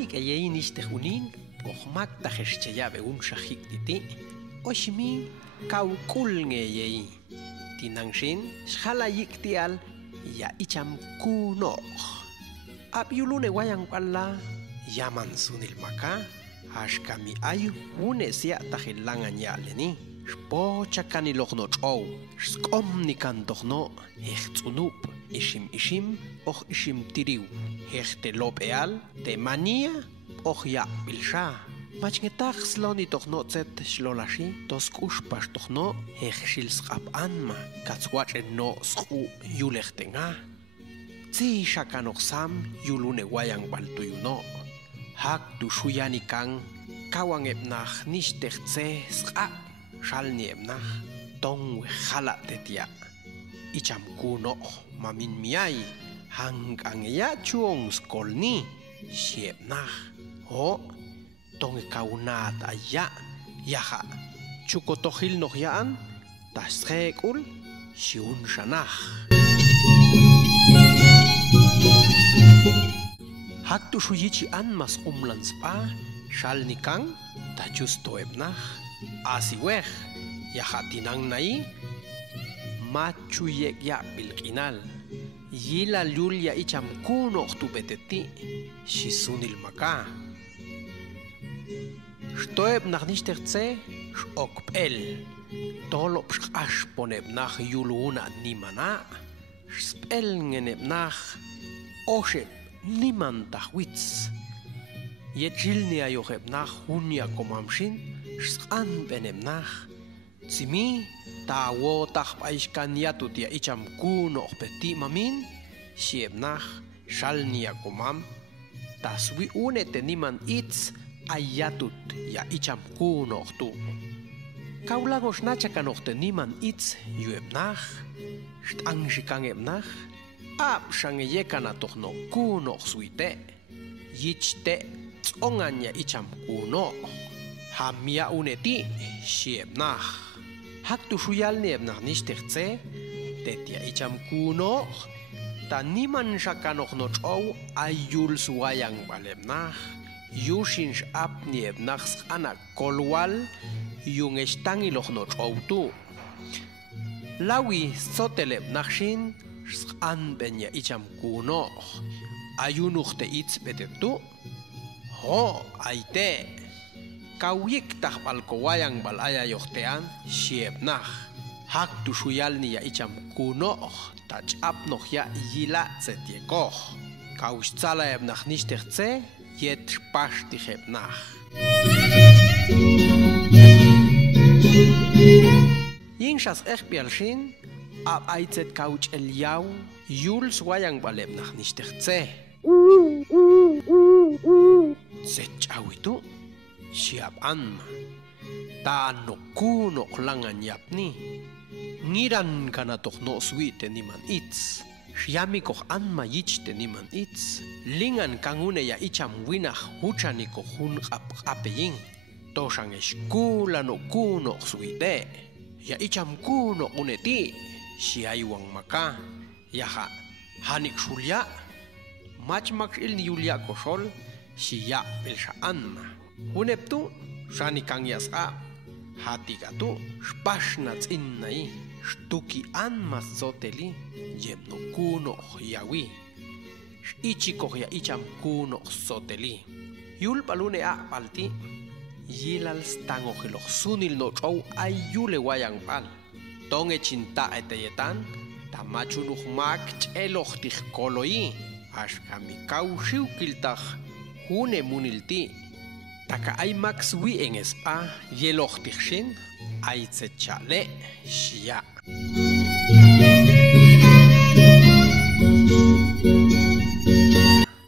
Hanik ayayin este junin, ohmak tajercheya beun shahik titi, oshmi kaukul ngeyei. Tinangshin, shalayik tial, ya icham kuno. Apiulune wayang pala, yaman sunil maka, ashkami ayu une sia tajilangan yaleni. Spocha kanilogno chow, skom ni kantochno, echtsunup, ishim, och ishim tiriu, echte lopeal, te mania, och ya bilsha. Machngetach sloni tochno zet shlolashi, toskushpas tochno, echshilskap anma, katzwach no sku yulechtenga. Tsi shakanoch sam yulune wayang baltuyuno. Hak du shuyani kang, kawang ebnach nishtechze ska. Shalni emnach, tong jala tetia. Icham kuno mamin miai, hang angya chuong skolni, siepnach. Ho, tong kaunat aya, yaha. Chukotohil noch yaan, das rekul, siun shanach. Hak tu shuyichi anmas umlanspa, shalni kang, tachusto ebnach. Asiweh, yahatinang nai, machuyek ya bilkinal, yila lulya icham kuno tu beteti, shisunil maka. Shtoeb nach nichterze, shokpel, tolop shash poneb nach yuluna nimana, spel ngeneb nach, osheb niman tachwitz. Yechilni ayoheb nach hunya komamshin, Skan benemnach, Zimi, ta wo tach paishkan yatut ya icham kuno peti mamin, siebnach, shalnia komam, taswi une teniman itz ayatut ya icham kuno tu. Kaulagos nachakanoch teniman itz yuebnach, shtangshikan ebnach, ab shangeyekana tochno kuno suite, yichte, tsongan ya icham kuno. Hamia uneti, siebnach. Hak tu shuyal nebnach nishtechze, tetia icham kuno, ta niman shakanoch nochow ayul suwayang balebnach, yushinsh ap niebnach skana kolwal, yung estangiloch nochow tu. Lawi sotelebnach shin, skan benya icham kuno, ayunuch te itz betetu, ho, aite. Kawyik takpalko wayang balaya yohtean, siebnach. Hak tu shuyalni ya icham kuno, tachap noch ya yila zetiekoch. Kaushtzala ebnach nishtechze, yet shpashti hebnach. Yingshas echpialshin, ab aitzet kauch eliau, yuls wayang balebnach nishtechze. Zechawitu. Siap anma, ta no kuno klangan yapni, ngiran kana toch no suite niman itz, siami koch anma yichte niman itz, lingan kangune ya icham winach huchani koch hun apeying, toshang eskula no kuno suite, ya icham kuno uneti, siayuang maka, yaha, hanik shulya, machmak ilni yulia koshol, siya pilsha anma. Huneptu, shani kang yasa, hati gatu, spashnats innai, shtuki anmas zoteli, yemno kuno yawi, ichiko ya icham kuno zoteli. Yul palune a palti, yilal stango hiloch sunil no chow ayule wayang pal. Tonge chinta eteyetan, tamachunuch mak cheloch tich koloi, ashkami kaushiu kiltach, hune munilti. Taka ay max wi en espa, yeloch tichshin, ay chale, shia.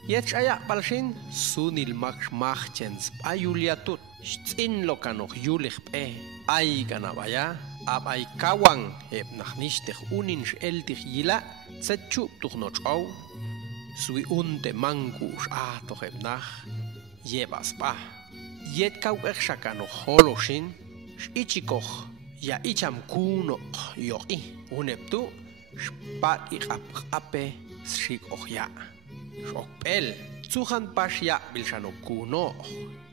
Yech aya palshin, sunil max machens, ayuliatut, stin lokanoch yulich pe, ay ganabaya, ab ay kawang, eb nach nishtech uninch eltich yila, zetchup tuch noch au, sui unte mangush toch eb nach, yebas pa. Yet kau ekshakano holoshin, ichikoch, ya icham kuno yoki, uneptu, spat ik ape, schik och ya. Xokpel, tsuhan pasya bilshanokuno,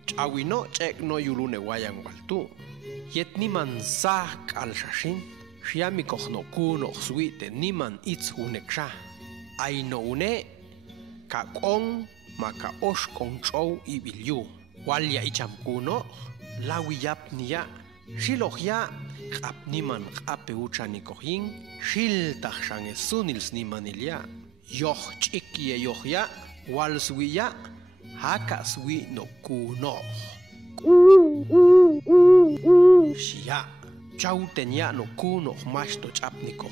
chawino chekno yulune wayan waltu. Yet niman sak al shashin, shiami kohno kuno suite niman itz uneksha. Aino une, ka kong maka osh kong chow ibilyu. Walya icham kuno, lawiyap niya, shilohya, kap niman kape uchani kohin, shil takshange sunils niman ilya. Yoh chikye yohya, wal suwiya, haka suwi no kuno. Shia, chautenya no kuno mashto chapniko.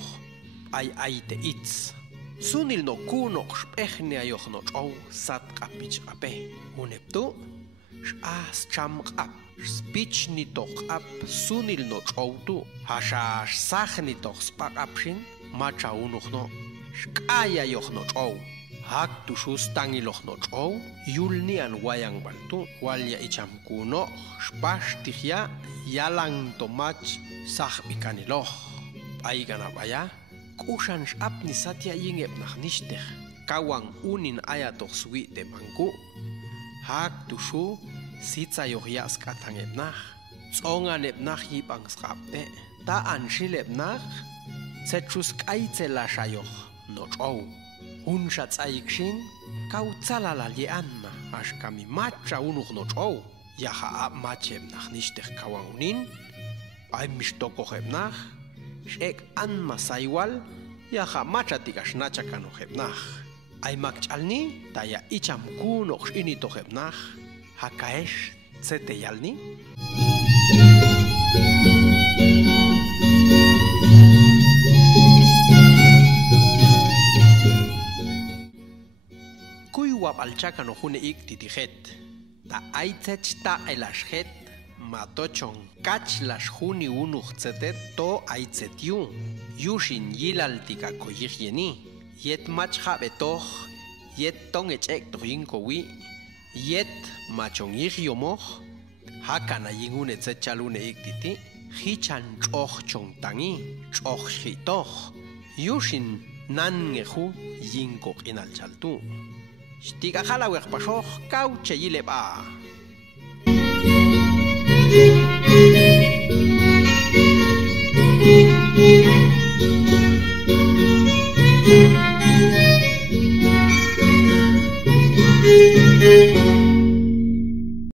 Ay te itz. Sunil no kuno spechne ayoh no chow sat kapich ape. Uneptu, as cham kap. Speech ni tok ap sunil no chow tu. Hashash sach ni tok spak apshin, macha unoch no. Shkaya yoh no chow. Hak tu shustangi loh no chow. Yulni an wayang baltu. Walya icham kuno. Shpash tihya. Yalang tomach sach mikaniloh. Aigana baya. Kushan shap ni satya yingep nach nishtech. Kawang unin ayatoch sui de bangku. Hak tu shu. Sitza yoh yas katangep nach. Zongan ep nach yipang skapte. Ta anshilep nach. Zetschus kaitze lashayoh. No chow. Unshat aikshin. Kautzalala lianma. Ashkami macha unuch no chow. Yaha ab machem nach nishtech kawang unin. Ay mishtokochep nach. Shek anma saywal. Yaha macha tigasnacha kanochep nach. Ay makchalni. Taya icham kunoch initochep nach. Hakaesh tsete yalni. Kuywap alchaka no hune ik titijet. Ta aitzech ta elashjet. Matochon kach lash huni unuch tzetet to aitzetiu. Yushin yilaltika koyihyeni. Yet machha betoch. Yet tong echek toyinkowi. Yet machon yihyomoch. Hakana yingune tzetchalune iktiti. Hichan choch chongtangi. Choch hitoch. Yushin nangehu yinkok inalchaltu. Shtika halawek pashoch kauche yileba.